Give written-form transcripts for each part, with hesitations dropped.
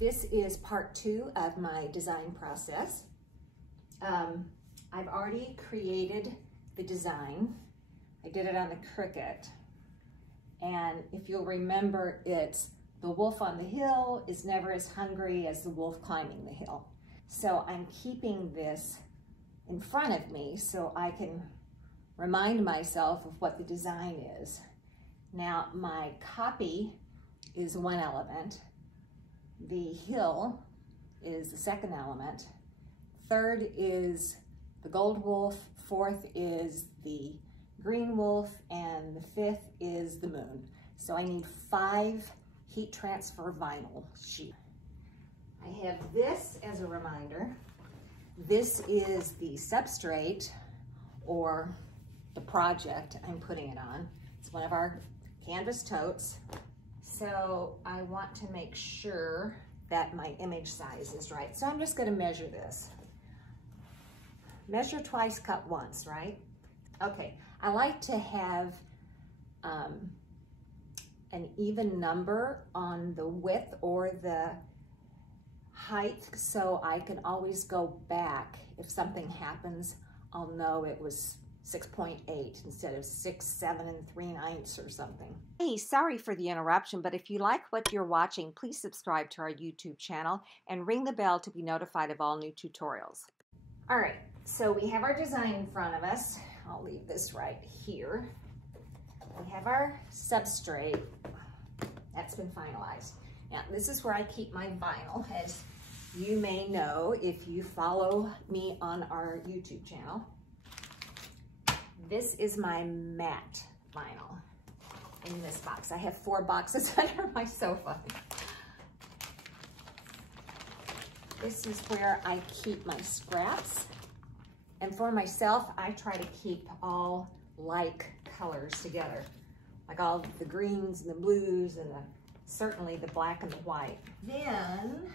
This is part 2 of my design process. I've already created the design. I did it on the Cricut. And if you'll remember, it's the wolf on the hill is never as hungry as the wolf climbing the hill. So I'm keeping this in front of me so I can remind myself of what the design is. Now, my copy is one element. The hill is the second element. Third is the gold wolf. Fourth is the green wolf. And the fifth is the moon. So I need 5 heat transfer vinyl sheets. I have this as a reminder. This is the substrate or the project I'm putting it on. It's one of our canvas totes. So I want to make sure that my image size is right. So I'm just going to measure this. Measure twice, cut once, right? Okay, I like to have an even number on the width or the height so I can always go back. If something happens, I'll know it was 6.8 instead of 6, 7 3/9 or something. Hey, sorry for the interruption, but if you like what you're watching, please subscribe to our YouTube channel and ring the bell to be notified of all new tutorials. All right, so we have our design in front of us. I'll leave this right here. We have our substrate. That's been finalized. Now, this is where I keep my vinyl, as you may know if you follow me on our YouTube channel. This is my matte vinyl in this box. I have 4 boxes under my sofa. This is where I keep my scraps. And for myself, I try to keep all like colors together, like all the greens and the blues and certainly the black and the white. Then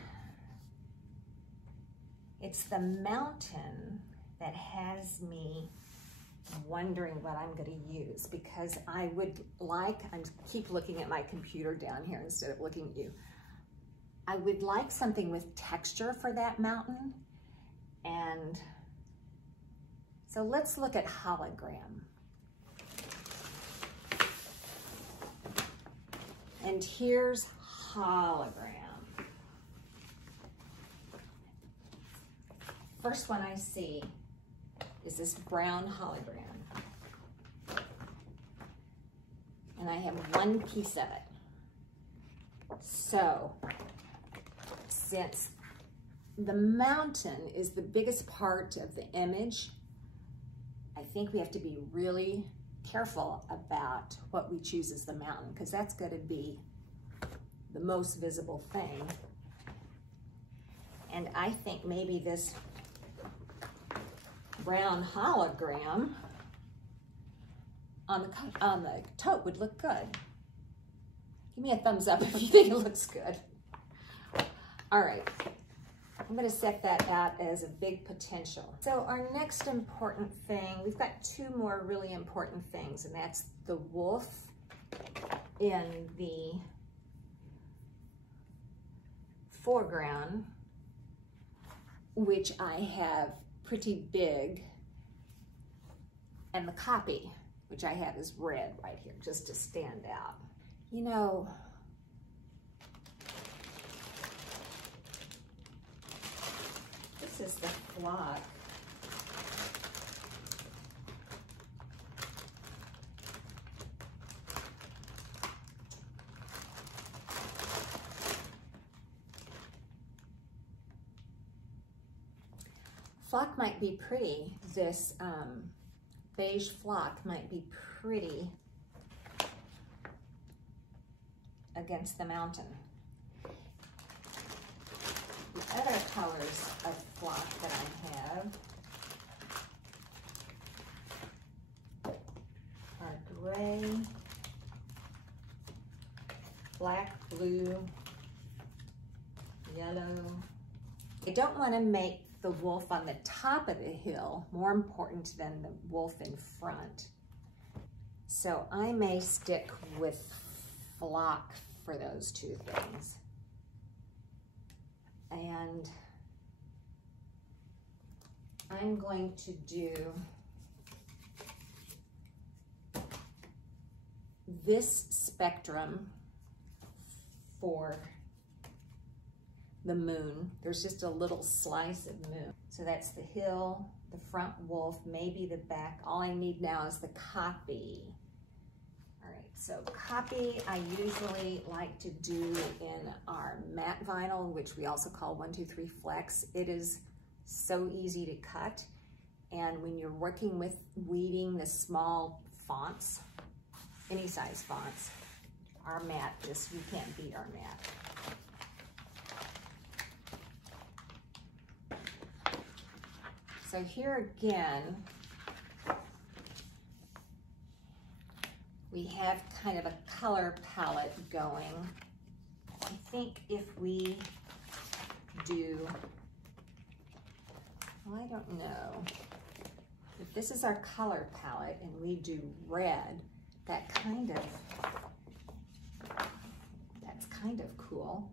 it's the mountain that has me wondering what I'm going to use, because I would like, I keep looking at my computer down here instead of looking at you. I would like something with texture for that mountain. And so let's look at hologram. And here's hologram. First one I see is this brown hologram. And I have 1 piece of it. So, since the mountain is the biggest part of the image, I think we have to be really careful about what we choose as the mountain, because that's going to be the most visible thing. And I think maybe this brown hologram on the tote would look good. Give me a thumbs up if you think it looks good. All right, I'm going to set that out as a big potential. So our next important thing, we've got 2 more really important things, and that's the wolf in the foreground, which I have pretty big, and the copy, which I have is red right here, just to stand out. You know, this is the flock. Flock might be pretty. This beige flock might be pretty against the mountain. The other colors of flock that I have are gray, black, blue, yellow. I don't want to make the wolf on the top of the hill more important than the wolf in front. So I may stick with flock for those 2 things. and I'm going to do this spectrum for the moon. There's just a little slice of moon. So that's the hill, the front wolf, maybe the back. All I need now is the copy. All right, so copy I usually like to do in our matte vinyl, which we also call 123 Flex. It is so easy to cut. And when you're working with weeding the small fonts, any size fonts, our matte, you can't beat our matte. So here again, we have kind of a color palette going. I think if we do, well, I don't know. If this is our color palette and we do red, that's kind of cool.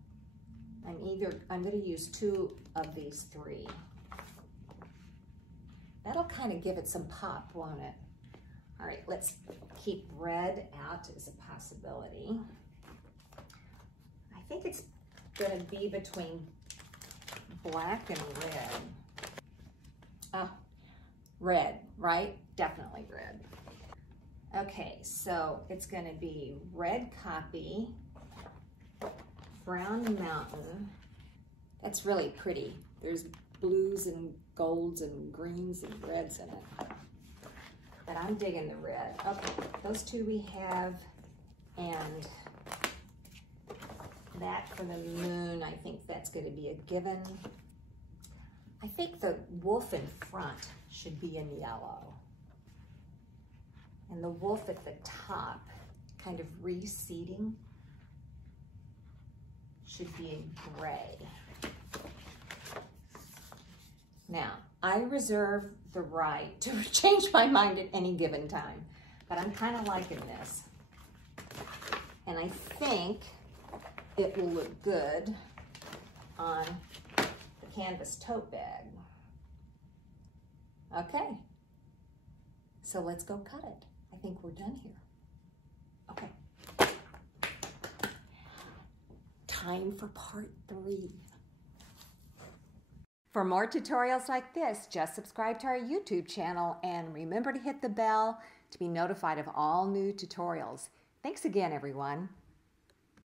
I'm gonna use 2 of these 3. That'll kind of give it some pop, won't it? All right, let's keep red out as a possibility. I think it's gonna be between black and red. Oh, red, right? Definitely red. Okay, so it's gonna be red copy, brown mountain. That's really pretty. There's blues and golds and greens and reds in it. But I'm digging the red. Okay, those 2 we have, and that for the moon, I think that's gonna be a given. I think the wolf in front should be in yellow. And the wolf at the top, kind of receding, should be in gray. Now, I reserve the right to change my mind at any given time, but I'm kind of liking this. And I think it will look good on the canvas tote bag. Okay, so let's go cut it. I think we're done here. Okay. Time for part 3. For more tutorials like this, just subscribe to our YouTube channel and remember to hit the bell to be notified of all new tutorials. Thanks again, everyone.